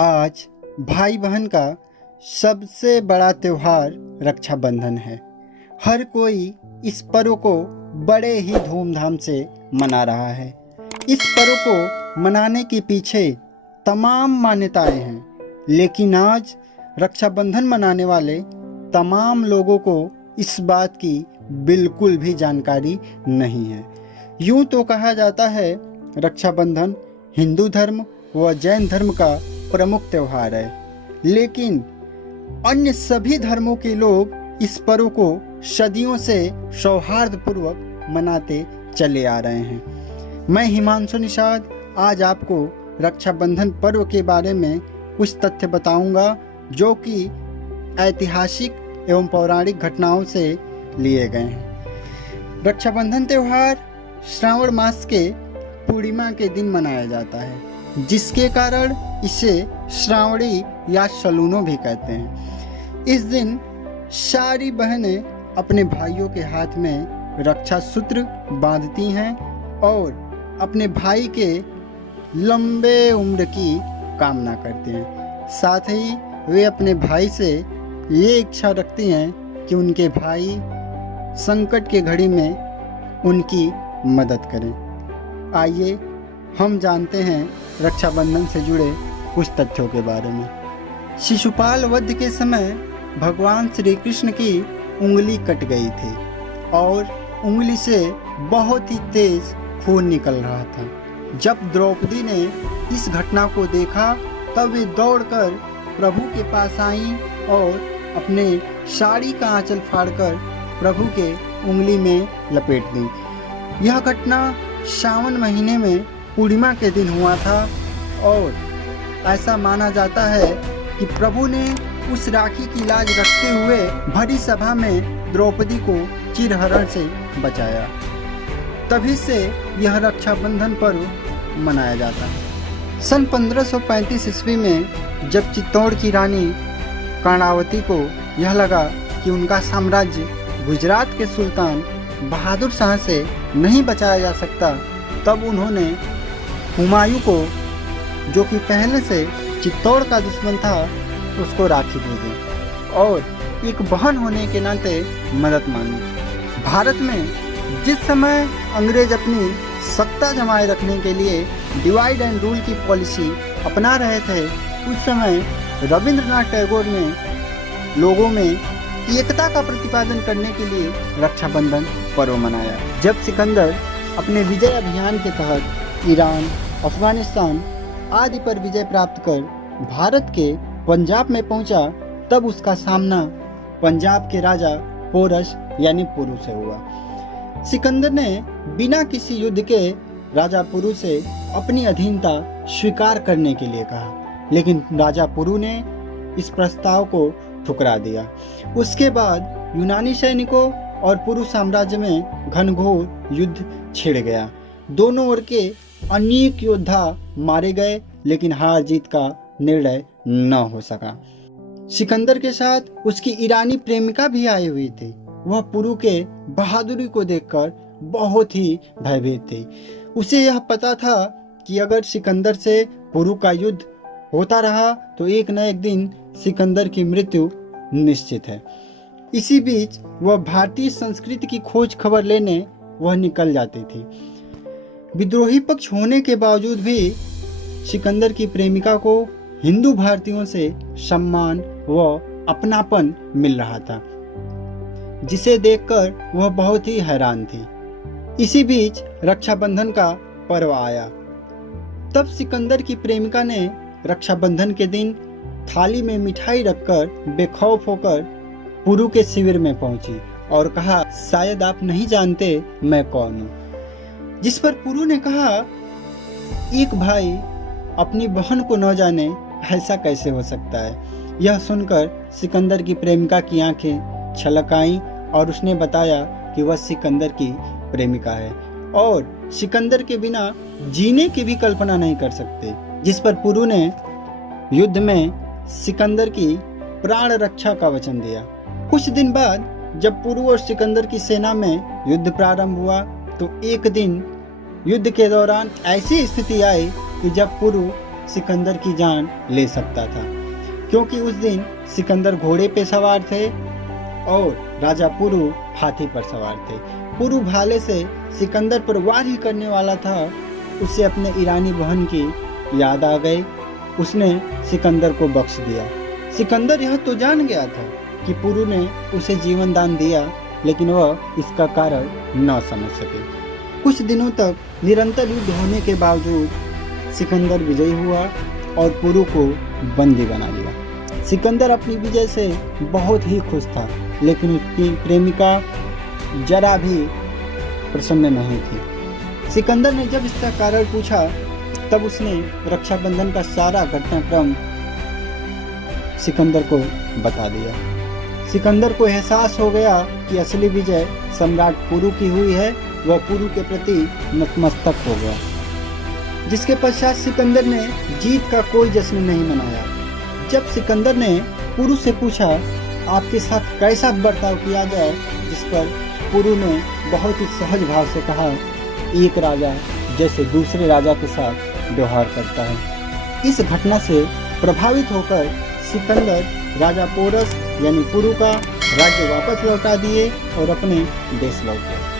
आज भाई बहन का सबसे बड़ा त्योहार रक्षाबंधन है। हर कोई इस पर्व को बड़े ही धूमधाम से मना रहा है। इस पर्व को मनाने के पीछे तमाम मान्यताएं हैं, लेकिन आज रक्षाबंधन मनाने वाले तमाम लोगों को इस बात की बिल्कुल भी जानकारी नहीं है। यूं तो कहा जाता है रक्षाबंधन हिंदू धर्म व जैन धर्म का प्रमुख त्योहार है, लेकिन अन्य सभी धर्मों के लोग इस पर्व को सदियों से सौहार्दपूर्वक मनाते चले आ रहे हैं। मैं हिमांशु निषाद आज आपको रक्षाबंधन पर्व के बारे में कुछ तथ्य बताऊंगा जो कि ऐतिहासिक एवं पौराणिक घटनाओं से लिए गए हैं। रक्षाबंधन त्यौहार श्रावण मास के पूर्णिमा के दिन मनाया जाता है, जिसके कारण इसे श्रावणी या सलूनो भी कहते हैं। इस दिन सारी बहनें अपने भाइयों के हाथ में रक्षा सूत्र बांधती हैं और अपने भाई के लंबे उम्र की कामना करते हैं। साथ ही वे अपने भाई से ये इच्छा रखती हैं कि उनके भाई संकट के घड़ी में उनकी मदद करें। आइए हम जानते हैं रक्षाबंधन से जुड़े कुछ तथ्यों के बारे में। शिशुपाल वध के समय भगवान श्री कृष्ण की उंगली कट गई थी और उंगली से बहुत ही तेज खून निकल रहा था। जब द्रौपदी ने इस घटना को देखा तब वे दौड़कर प्रभु के पास आईं और अपने साड़ी का आंचल फाड़कर प्रभु के उंगली में लपेट दी। यह घटना सावन महीने में पूर्णिमा के दिन हुआ था और ऐसा माना जाता है कि प्रभु ने उस राखी की लाज रखते हुए भरी सभा में द्रौपदी को चिरहरण से बचाया। तभी से यह रक्षाबंधन पर्व मनाया जाता है। सन 1535 ईस्वी में जब चित्तौड़ की रानी कर्णावती को यह लगा कि उनका साम्राज्य गुजरात के सुल्तान बहादुर शाह से नहीं बचाया जा सकता, तब उन्होंने हुमायूं को, जो कि पहले से चित्तौड़ का दुश्मन था, उसको राखी भेजी और एक बहन होने के नाते मदद मांगी। भारत में जिस समय अंग्रेज अपनी सत्ता जमाए रखने के लिए डिवाइड एंड रूल की पॉलिसी अपना रहे थे, उस समय रविंद्रनाथ टैगोर ने लोगों में एकता का प्रतिपादन करने के लिए रक्षाबंधन पर्व मनाया। जब सिकंदर अपने विजय अभियान के तहत ईरान, अफगानिस्तान आदि पर विजय प्राप्त कर भारत के पंजाब में पहुंचा, तब उसका सामना पंजाब के राजा पोरस यानी पुरु से हुआ। सिकंदर ने बिना किसी युद्ध के राजा पुरु से अपनी अधीनता स्वीकार करने के लिए कहा, लेकिन राजा पुरु ने इस प्रस्ताव को ठुकरा दिया। उसके बाद यूनानी सैनिकों और पुरु साम्राज्य में घनघोर युद्ध छिड़ गया। दोनों ओर के अनेक योद्धा मारे गए, लेकिन हार जीत का निर्णय न हो सका। सिकंदर के साथ उसकी ईरानी प्रेमिका भी आई हुई थी। वह पुरु के बहादुरी को देखकर बहुत ही भयभीत थी। उसे यह पता था कि अगर सिकंदर से पुरु का युद्ध होता रहा तो एक न एक दिन सिकंदर की मृत्यु निश्चित है। इसी बीच वह भारतीय संस्कृति की खोज खबर लेने वह निकल जाती थी। विद्रोही पक्ष होने के बावजूद भी सिकंदर की प्रेमिका को हिंदू भारतीयों से सम्मान व अपनापन मिल रहा था, जिसे देखकर वह बहुत ही हैरान थी। इसी बीच रक्षाबंधन का पर्व आया। तब सिकंदर की प्रेमिका ने रक्षाबंधन के दिन थाली में मिठाई रखकर बेखौफ होकर पुरु के शिविर में पहुंची और कहा, शायद आप नहीं जानते मैं कौन हूँ। जिस पर पुरु ने कहा, एक भाई अपनी बहन को न जाने ऐसा कैसे हो सकता है। यह सुनकर सिकंदर की प्रेमिका की आंखें छलक आईं और उसने बताया कि वह सिकंदर की प्रेमिका है और सिकंदर के बिना जीने की भी कल्पना नहीं कर सकते। जिस पर पुरु ने युद्ध में सिकंदर की प्राण रक्षा का वचन दिया। कुछ दिन बाद जब पुरु और सिकंदर की सेना में युद्ध प्रारंभ हुआ तो एक दिन युद्ध के दौरान ऐसी स्थिति आई कि जब पुरु सिकंदर की जान ले सकता था, क्योंकि उस दिन सिकंदर घोड़े पे सवार थे और राजा पुरु हाथी पर सवार थे। पुरु भाले से सिकंदर पर वार ही करने वाला था। उसे अपने ईरानी बहन की याद आ गई। उसने सिकंदर को बख्श दिया। सिकंदर यह तो जान गया था कि पुरु ने उसे जीवन दान दिया, लेकिन वह इसका कारण न समझ सके। कुछ दिनों तक निरंतर युद्ध होने के बावजूद सिकंदर विजयी हुआ और पुरु को बंदी बना लिया। सिकंदर अपनी विजय से बहुत ही खुश था, लेकिन उसकी प्रेमिका जरा भी प्रसन्न नहीं थी। सिकंदर ने जब इसका कारण पूछा, तब उसने रक्षाबंधन का सारा घटनाक्रम सिकंदर को बता दिया। सिकंदर को एहसास हो गया कि असली विजय सम्राट पुरु की हुई है। वह पुरु के प्रति नतमस्तक हो गया, जिसके पश्चात सिकंदर ने जीत का कोई जश्न नहीं मनाया। जब सिकंदर ने पुरु से पूछा आपके साथ कैसा बर्ताव किया जाए, जिस पर पुरु ने बहुत ही सहज भाव से कहा, एक राजा जैसे दूसरे राजा के साथ व्यवहार करता है। इस घटना से प्रभावित होकर सिकंदर राजा पोरस यानी पुरु का राज्य वापस लौटा दिए और अपने देश लौट गए।